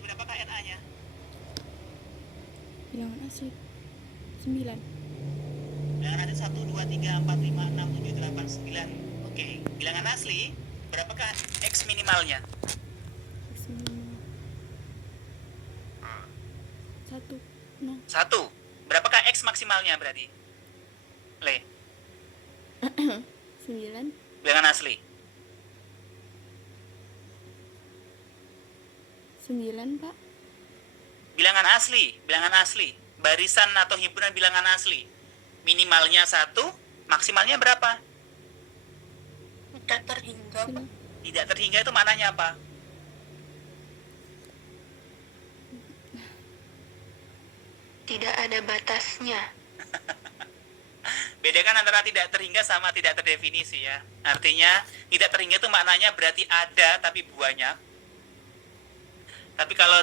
asli berapakah NA-nya? Bilangan asli 9. Bilangan asli 1, 2, 3, 4, 5, 6, 7, 8, 9. Oke, bilangan asli berapakah X minimalnya? X minimal 1 0. 1. Berapakah X maksimalnya berarti? Le, 9. bilangan asli. 9 Pak. Bilangan asli. Barisan atau himpunan bilangan asli. Minimalnya 1, maksimalnya berapa? Tidak terhingga, Pak. Tidak terhingga itu maknanya apa? Tidak ada batasnya. Bedakan antara tidak terhingga sama tidak terdefinisi ya. Artinya tidak terhingga itu maknanya berarti ada tapi banyak. Tapi kalau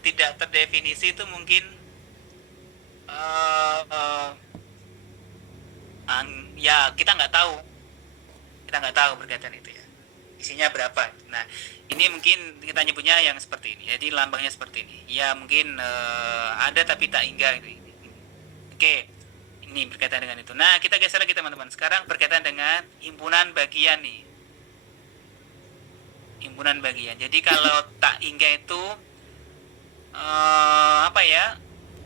tidak terdefinisi itu mungkin ya kita nggak tahu. Kita nggak tahu berkaitan itu ya. Isinya berapa. Nah, ini mungkin kita nyebutnya yang seperti ini. Jadi lambangnya seperti ini. Ya mungkin ada tapi tak hingga. Oke, ini berkaitan dengan itu. Nah, kita geser lagi teman-teman. Sekarang berkaitan dengan himpunan bagian nih. Himpunan bagian. Jadi kalau tak hingga itu apa ya?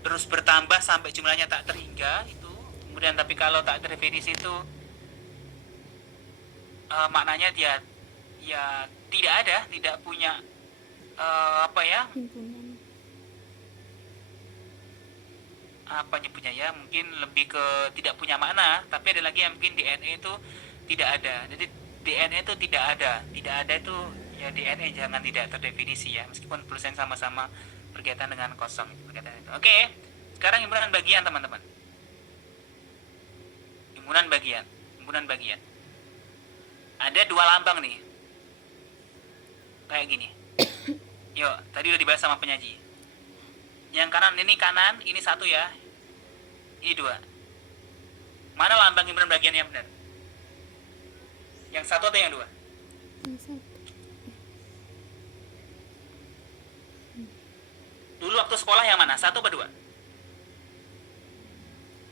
Terus bertambah sampai jumlahnya tak terhingga itu. Kemudian tapi kalau tak terdefinisi itu maknanya dia ya tidak ada, tidak punya apa ya? Himpunan. Apa nyebutnya ya? Mungkin lebih ke tidak punya makna, tapi ada lagi yang mungkin DNA itu tidak ada. Jadi DNA itu tidak ada. Tidak ada itu ya DNA jangan tidak terdefinisi ya, meskipun tulisan sama-sama berkaitan dengan kosong berkaitan itu. Oke. Sekarang himpunan bagian teman-teman. Himpunan bagian. Ada dua lambang nih. Kayak gini. Yuk, tadi udah dibahas sama penyaji. Yang kanan, ini 1 ya. Ini 2. Mana lambang himpunan bagian yang benar? Yang 1 atau yang 2? Yang 1. Dulu waktu sekolah yang mana? 1 atau 2?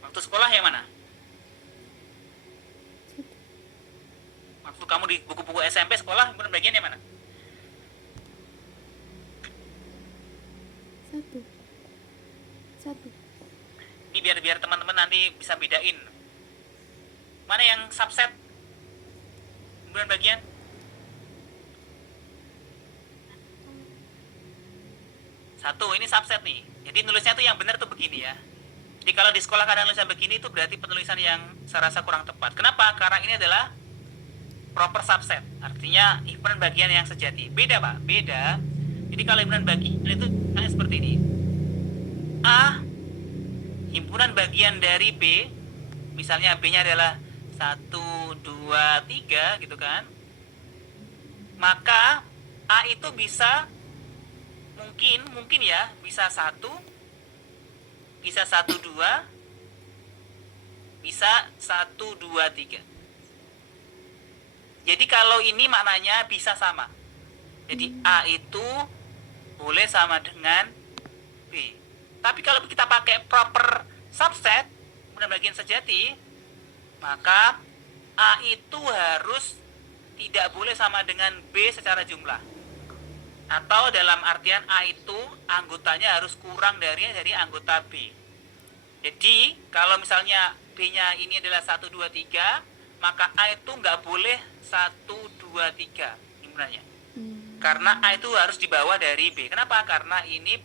Waktu sekolah yang mana? Waktu kamu di buku-buku SMP sekolah himpunan bagian yang mana? 1. 1. Ini biar teman-teman nanti bisa bedain. Mana yang subset himpunan bagian? Satu, ini subset nih. Jadi nulisnya tuh yang benar tuh begini ya. Jadi kalau di sekolah kadang nulisnya begini itu berarti penulisan yang saya rasa kurang tepat. Kenapa? Karena ini adalah proper subset. Artinya himpunan bagian yang sejati. Beda Pak, beda. Jadi kalau himpunan bagian itu seperti ini. A himpunan bagian dari B, misalnya B-nya adalah 1, 2, 3 gitu kan. Maka A itu bisa mungkin ya, bisa 1, bisa 1, 2, bisa 1, 2, 3. Jadi kalau ini maknanya bisa sama. Jadi A itu boleh sama dengan B. Tapi kalau kita pakai proper subset, himpunan bagian sejati, maka A itu harus tidak boleh sama dengan B secara jumlah. Atau dalam artian A itu anggotanya harus kurang dari anggota B. Jadi kalau misalnya B-nya ini adalah 1, 2, 3, maka A itu nggak boleh 1, 2, 3 himpunannya. Karena A itu harus di bawah dari B. Kenapa? Karena ini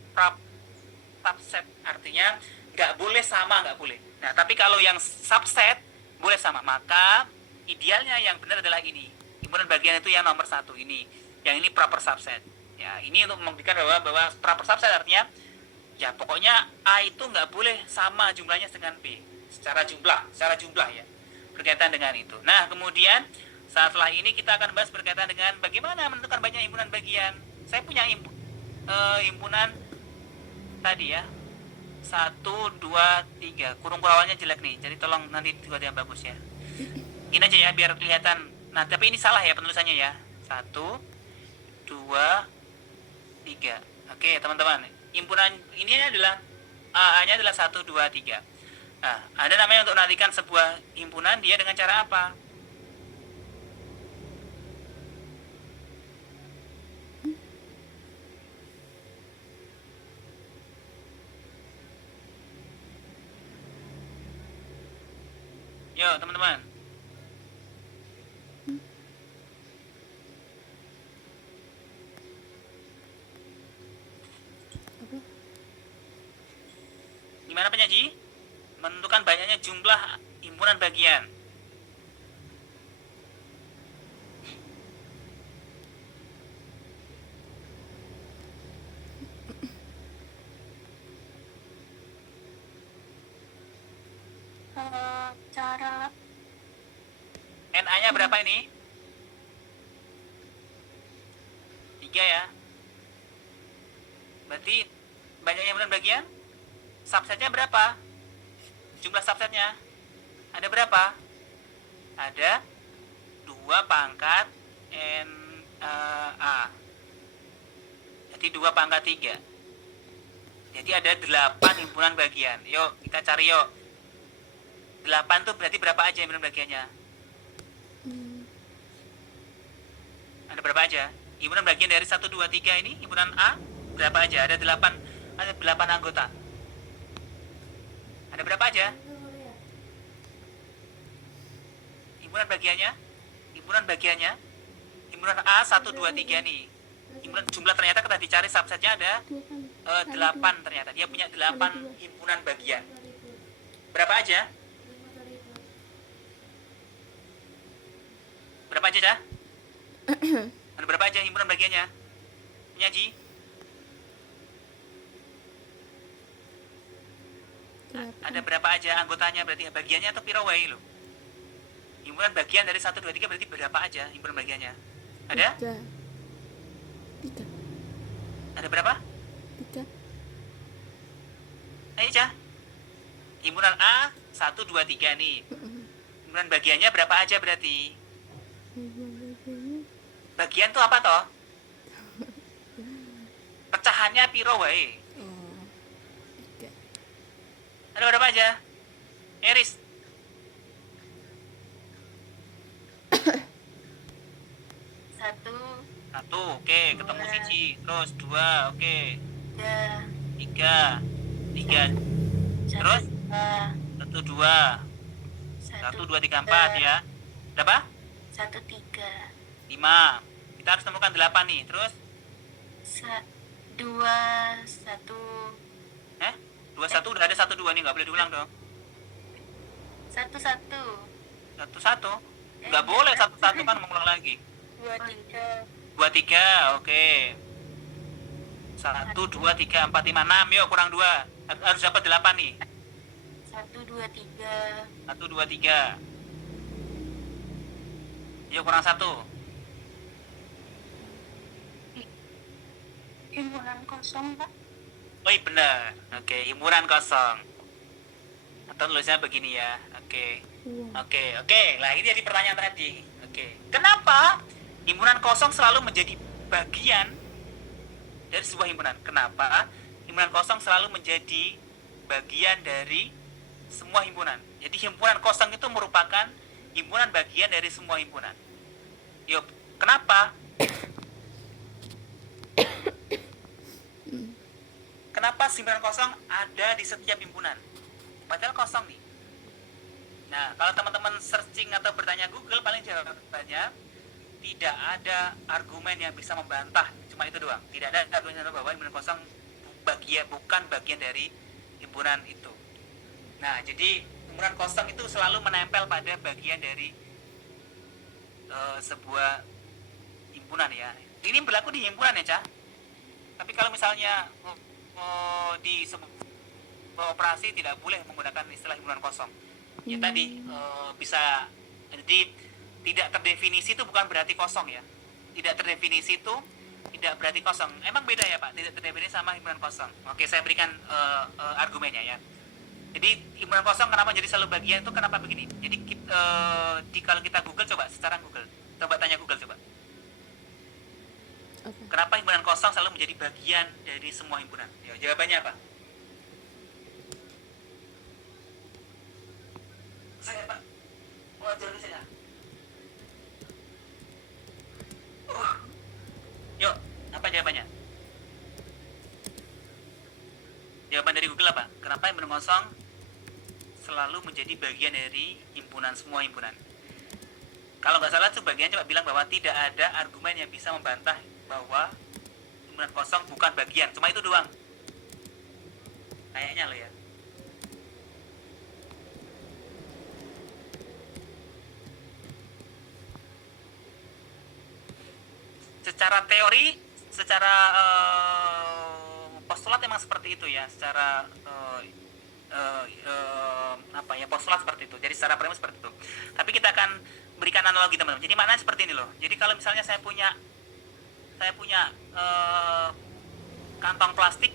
subset, artinya nggak boleh sama, nggak boleh. Nah, tapi kalau yang subset boleh sama, maka idealnya yang benar adalah ini. Himpunan bagian itu yang nomor 1 ini. Yang ini proper subset. Ya, ini untuk membuktikan bahwa proper subset artinya ya pokoknya A itu nggak boleh sama jumlahnya dengan B secara jumlah ya, berkaitan dengan itu. Nah, kemudian setelah ini kita akan bahas berkaitan dengan bagaimana menentukan banyak himpunan bagian. Saya punya himpunan tadi ya, 1, 2, 3. Kurung awalnya jelek nih, jadi tolong nanti dibuat yang bagus ya. Ini aja ya biar kelihatan. Nah, tapi ini salah ya penulisannya ya. 1, 2, 3. Oke, teman-teman. Himpunan ini adalah AA-nya adalah 1, 2, 3. Nah, ada namanya untuk menarikkan sebuah himpunan dia dengan cara apa? Yo, teman-teman. Apa? Gimana penyaji? Menentukan banyaknya jumlah himpunan bagian. Cara NA-nya berapa ini? 3 ya. Berarti banyaknya himpunan bagian? Subsetnya berapa? Jumlah subsetnya ada berapa? Ada 2 pangkat NA. Jadi 2 pangkat 3. Jadi ada 8 himpunan bagian. Yuk, kita cari yuk. 8 tuh berarti berapa aja himpunan bagiannya? Ada berapa aja? Himpunan bagian dari 1, 2, 3 ini, himpunan A, berapa aja? Ada 8 anggota. Ada berapa aja? Himpunan bagiannya? Himpunan A 1, 2, 3 nih. Himpunan jumlah ternyata kita dicari subsetnya ada 8 ternyata. Dia punya 8 himpunan bagian. Berapa aja? Berapa aja, Cah? Ada berapa aja himpunan bagiannya? Penyaji? Ada berapa aja anggotanya? Berarti bagiannya atau pirawai lo? Himpunan bagian dari 1, 2, 3 berarti berapa aja himpunan bagiannya? Ada? 3. Ada berapa? 3. Ayo, Cah. Himpunan A 1, 2, 3 nih. Himpunan bagiannya berapa aja berarti? Bagian tuh apa toh? Pecahannya piro wae? Oh. 3. Ada berapa aja? Eris. 1, 1, oke, ketemu siji. Terus 2, oke. 3, 3. Terus? 1, 2. 1, 2, 3, 4 ya. Berapa? 1, 3, 5. Kita harus temukan 8 nih. Terus? 2, 1, 2, 1 udah ada 1, 2 nih. Nggak boleh diulang dong. 1, 1, 1, 1. Nggak boleh 1, 1 kan mengulang lagi. 2, 3, 2, 3, oke. 1, 2, 3, 4, 5, 6. Yuk, kurang 2. Harus dapat 8 nih. 1, 2, 3, 1, 2, 3. Yuk, kurang 1. himpunan kosong, Pak. Oh, benar. Oke, himpunan kosong. Atau tulisnya begini ya. Oke. Oke. Lah, ini jadi pertanyaan tadi. Oke. Kenapa himpunan kosong selalu menjadi bagian dari sebuah himpunan? Kenapa himpunan kosong selalu menjadi bagian dari semua himpunan? Jadi himpunan kosong itu merupakan himpunan bagian dari semua himpunan. Yuk, kenapa? Kenapa himpunan kosong ada di setiap himpunan? Padahal kosong nih. Nah, kalau teman-teman searching atau bertanya Google, paling jawabannya tidak ada argumen yang bisa membantah. Cuma itu doang. Tidak ada argumen yang bahwa himpunan kosong bukan bagian dari himpunan itu. Nah, jadi himpunan kosong itu selalu menempel pada bagian dari sebuah himpunan ya. Ini berlaku di himpunan ya, Cah. Tapi kalau misalnya di sebuah operasi tidak boleh menggunakan istilah himpunan kosong. Ya tadi bisa, jadi tidak terdefinisi itu bukan berarti kosong ya. Tidak terdefinisi itu tidak berarti kosong. Emang beda ya, Pak? Tidak terdefinisi sama himpunan kosong. Oke, saya berikan argumennya ya. Jadi himpunan kosong kenapa jadi selalu bagian itu kenapa begini? Jadi kalau kita Google, coba secara Google, coba tanya Google coba. Oke. Kenapa himpunan kosong selalu menjadi bagian dari semua himpunan? Ya, jawabannya apa? Saya Pak. Oh, jawab saya. Yuk, apa jawabannya? Jawaban dari Google apa? Kenapa himpunan kosong selalu menjadi bagian dari himpunan, semua himpunan? Kalau nggak salah tuh bagian coba bilang bahwa tidak ada argumen yang bisa membantah bahwa himpunan kosong bukan bagian. Cuma itu doang. Kayaknya lo ya. Secara teori, secara postulat emang seperti itu ya. Secara apa ya, postulat seperti itu. Jadi secara premis seperti itu. Tapi kita akan berikan analogi teman-teman. Jadi maknanya seperti ini loh. Jadi kalau misalnya saya punya kantong plastik,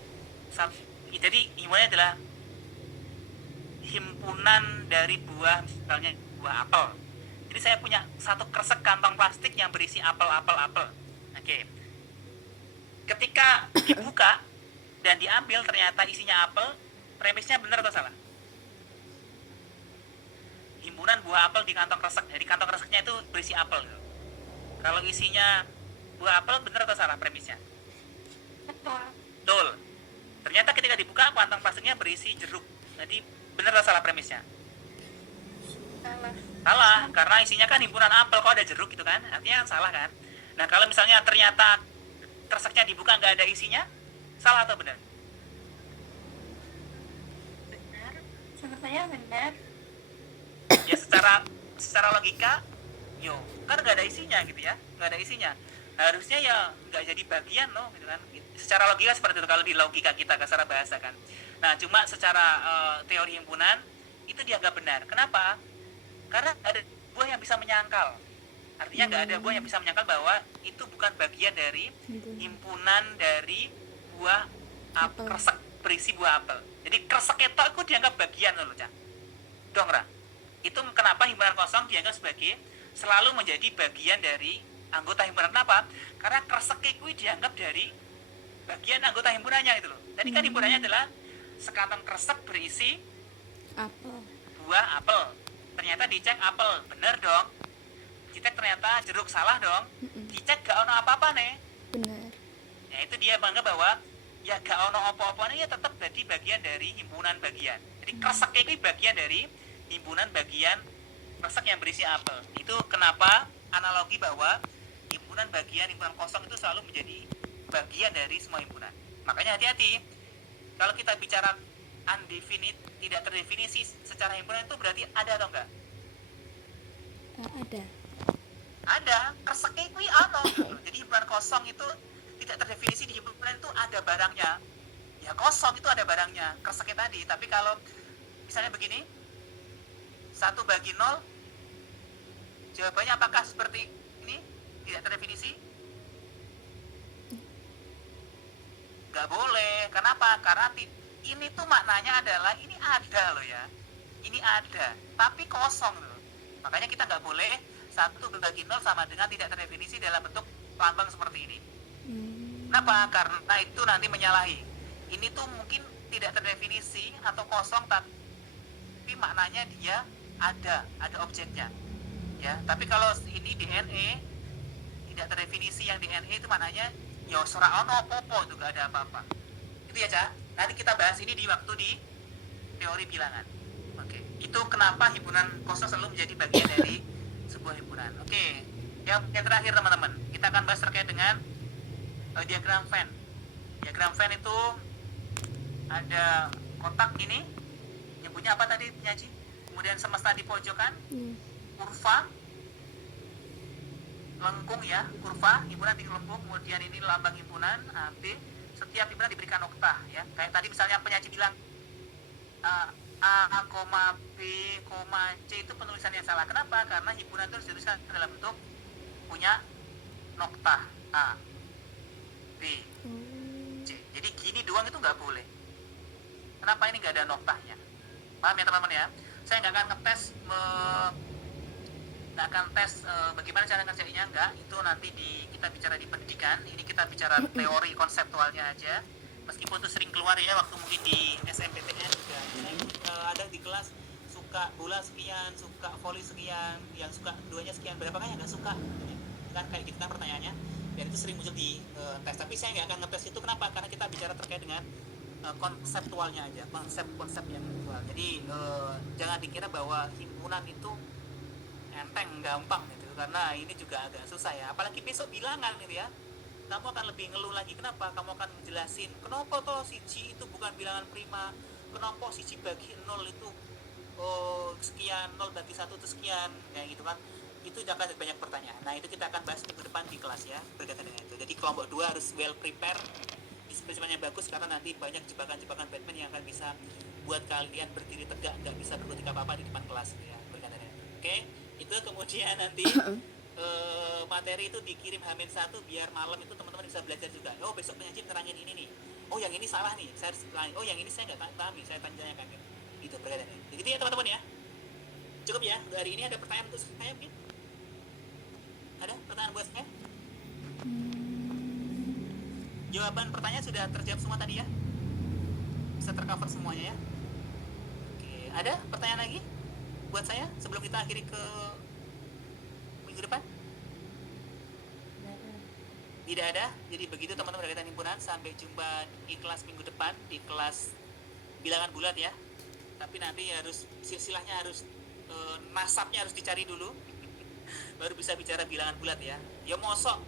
jadi himpunannya adalah himpunan dari buah, misalnya buah apel. Jadi saya punya satu kresek kantong plastik yang berisi apel. Oke. Ketika dibuka dan diambil ternyata isinya apel, premisnya benar atau salah? Himpunan buah apel di kantong kresek. Jadi kantong kreseknya itu berisi apel. Kalau isinya buah apel, benar atau salah premisnya? Betul. Betul. Ternyata ketika dibuka kantong plastiknya berisi jeruk. Jadi benar atau salah premisnya? Salah. Salah, karena isinya kan himpunan apel, kok ada jeruk gitu kan? Artinya kan salah kan? Nah, kalau misalnya ternyata kreseknya dibuka nggak ada isinya, salah atau benar? Benar. Sebenarnya benar. Ya secara logika, kan nggak ada isinya gitu ya, nggak ada isinya. Harusnya ya nggak jadi bagian loh gitu kan. Secara logika seperti itu kalau di logika kita secara bahasa kan. Nah, cuma secara teori himpunan itu dianggap benar. Kenapa? Karena ada buah yang bisa menyangkal. Artinya nggak ada buah yang bisa menyangkal bahwa itu bukan bagian dari himpunan dari buah Apel. kresek berisi buah apel. Jadi kresek itu aku dianggap bagian loh, Cak. Dong, Ra. Itu kenapa himpunan kosong dianggap sebagai selalu menjadi bagian dari anggota himpunan. Kenapa? Karena kresek itu dianggap dari bagian anggota himpunannya itu loh. Tadi kan himpunannya adalah sekantong kresek berisi Apel. buah apel. Ternyata dicek apel, bener dong. Dicek ternyata jeruk, salah dong. Dicek gak ono apa-apa nih. Benar. Ya itu dia bangga bahwa ya gak ono apa-apa nih, ya tetap jadi bagian dari himpunan bagian. Jadi kresek itu bagian dari himpunan bagian kresek yang berisi apel. Itu kenapa analogi bahwa himpunan bagian, himpunan kosong itu selalu menjadi bagian dari semua himpunan. Makanya hati-hati kalau kita bicara undefinite, tidak terdefinisi secara himpunan, itu berarti ada atau enggak? Ada. Ada, kresek itu ano. Jadi himpunan kosong itu tidak terdefinisi, di himpunan itu ada barangnya. Ya kosong itu ada barangnya, kreseknya tadi. Tapi kalau misalnya begini, 1 bagi 0, jawabannya apakah seperti ini? Tidak terdefinisi? Gak boleh. Kenapa? Karena ini tuh maknanya adalah ini ada loh ya. Ini ada, tapi kosong loh. Makanya kita nggak boleh 1 bagi 0 sama dengan tidak terdefinisi dalam bentuk lambang seperti ini. Kenapa? Karena itu nanti menyalahi. Ini tuh mungkin tidak terdefinisi atau kosong, tapi maknanya dia ada objeknya. Ya, tapi kalau ini DNA tidak terdefinisi, yang DNA itu maknanya ya ora ono apa-apa, itu gak ada apa-apa. Itu ya, Cak. Nanti kita bahas ini di waktu di teori bilangan. Oke. Itu kenapa himpunan kosong selalu menjadi bagian dari sebuah himpunan. Oke. Yang terakhir teman-teman, kita akan bahas terkait dengan diagram Venn. Diagram Venn itu ada kotak ini, nyebutnya apa tadi penyaji? Kemudian semesta di pojokan, kurva, lengkung ya, kurva, himpunan di lengkung, kemudian ini lambang himpunan, B. Setiap himpunan diberikan noktah ya. Kayak tadi misalnya penyaji bilang A, B, C itu penulisan yang salah. Kenapa? Karena himpunan itu dituliskan dalam bentuk punya noktah A, B, C. Jadi gini doang itu nggak boleh. Kenapa ini nggak ada noktahnya? Paham ya teman-teman ya? Saya nggak akan ngetes nggak akan tes bagaimana cara ngerjainnya, enggak. Itu nanti kita bicara di pendidikan. Ini kita bicara teori konseptualnya aja. Meskipun itu sering keluar ya waktu mungkin di SMPTN juga. Ada di kelas suka bola sekian, suka volley sekian, yang suka duanya sekian, berapa kan yang nggak suka, kan kayak gitu kan pertanyaannya. Dan itu sering muncul di tes. Tapi saya nggak akan ngetes itu. Kenapa? Karena kita bicara terkait dengan konseptualnya aja, konsep yang aktual. Jadi jangan dikira bahwa himpunan itu enteng, gampang gitu, karena ini juga agak susah ya. Apalagi besok bilangan gitu ya, kamu akan lebih ngeluh lagi. Kenapa? Kamu akan menjelasin kenapa toh siji itu bukan bilangan prima, kenapa siji bagi 0 itu sekian, 0 bagi 1 itu sekian, kayak gitu kan. Itu akan banyak pertanyaan. Nah itu kita akan bahas minggu depan di kelas ya, berkaitan dengan itu. Jadi kelompok 2 harus well prepare, disiplin yang bagus, karena nanti banyak jebakan-jebakan Batman yang akan bisa buat kalian berdiri tegak, nggak bisa berkutik apa-apa di depan kelas ya, berkaitan dengan itu. Oke, itu kemudian nanti materi itu dikirim H-1 biar malam itu teman-teman bisa belajar juga. Oh besok penyaji nerangin ini nih, oh yang ini salah nih, saya harus lain, oh yang ini saya nggak paham nih, saya tanyakan gitu, berkaitan dengan itu. Jadi ya teman-teman ya, cukup ya untuk hari ini. Ada pertanyaan untuk saya mungkin? Ada pertanyaan buat saya? Jawaban pertanyaan sudah terjawab semua tadi ya? Bisa tercover semuanya ya? Oke, ada pertanyaan lagi buat saya sebelum kita akhiri ke minggu depan? Tidak ada. Jadi begitu teman-teman berkaitan himpunan. Sampai jumpa di kelas minggu depan, di kelas bilangan bulat ya. Tapi nanti harus silsilahnya harus nasabnya harus dicari dulu baru bisa bicara bilangan bulat ya. Ya mosok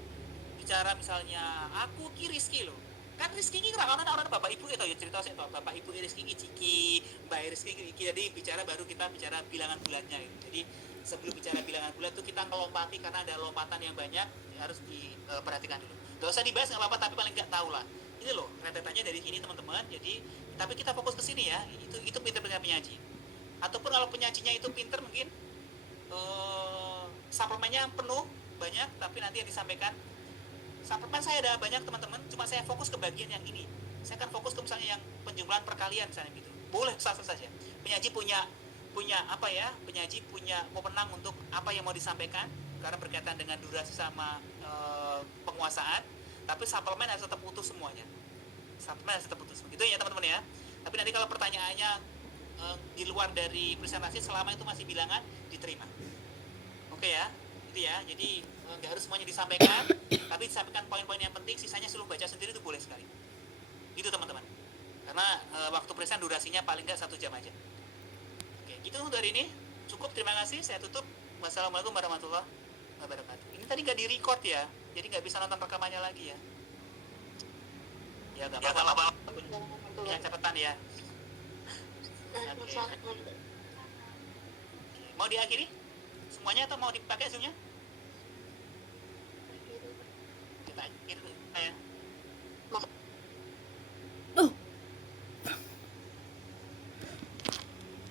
bicara misalnya aku ki Rizky loh, kan Rizky ini orang bapak ibu itu ya, cerita saya bapak ibu Rizky ini Ciki, mbak Rizky ini. Jadi bicara baru kita bicara bilangan bulatnya gitu. Jadi sebelum bicara bilangan bulat tuh kita ngelompati, karena ada lompatan yang banyak ya, harus diperhatikan dulu. Gak usah dibahas nggak apa-apa, tapi paling nggak tahu lah ini loh rentetannya dari sini teman-teman. Jadi tapi kita fokus ke sini ya, itu pinter-pinter penyaji. Ataupun kalau penyajinya itu pinter mungkin suplemennya penuh banyak, tapi nanti yang disampaikan suplemen saya ada banyak teman-teman, cuma saya fokus ke bagian yang ini. Saya akan fokus ke misalnya yang penjumlahan perkalian misalnya gitu. Boleh sah-sah saja. Penyaji punya apa ya? Penyaji punya wewenang untuk apa yang mau disampaikan karena berkaitan dengan durasi sama penguasaan. Tapi suplemen harus tetap utuh semuanya. Suplemen harus tetap utuh. Gitu ya teman-teman ya. Tapi nanti kalau pertanyaannya di luar dari presentasi, selama itu masih bilangan, diterima. Oke ya, itu ya. Jadi nggak harus semuanya disampaikan, tapi disampaikan poin-poin yang penting, sisanya suruh baca sendiri itu boleh sekali. Itu teman-teman. Karena waktu present durasinya paling nggak 1 jam aja. Oke, gitu untuk hari ini. Cukup, terima kasih. Saya tutup. Wassalamualaikum warahmatullahi wabarakatuh. Ini tadi nggak di-record ya, jadi nggak bisa nonton rekamannya lagi ya. Ya nggak apa-apa. Ya catatan ya. Okay. Mau diakhiri semuanya atau mau dipakai zoomnya? Kita akhiri.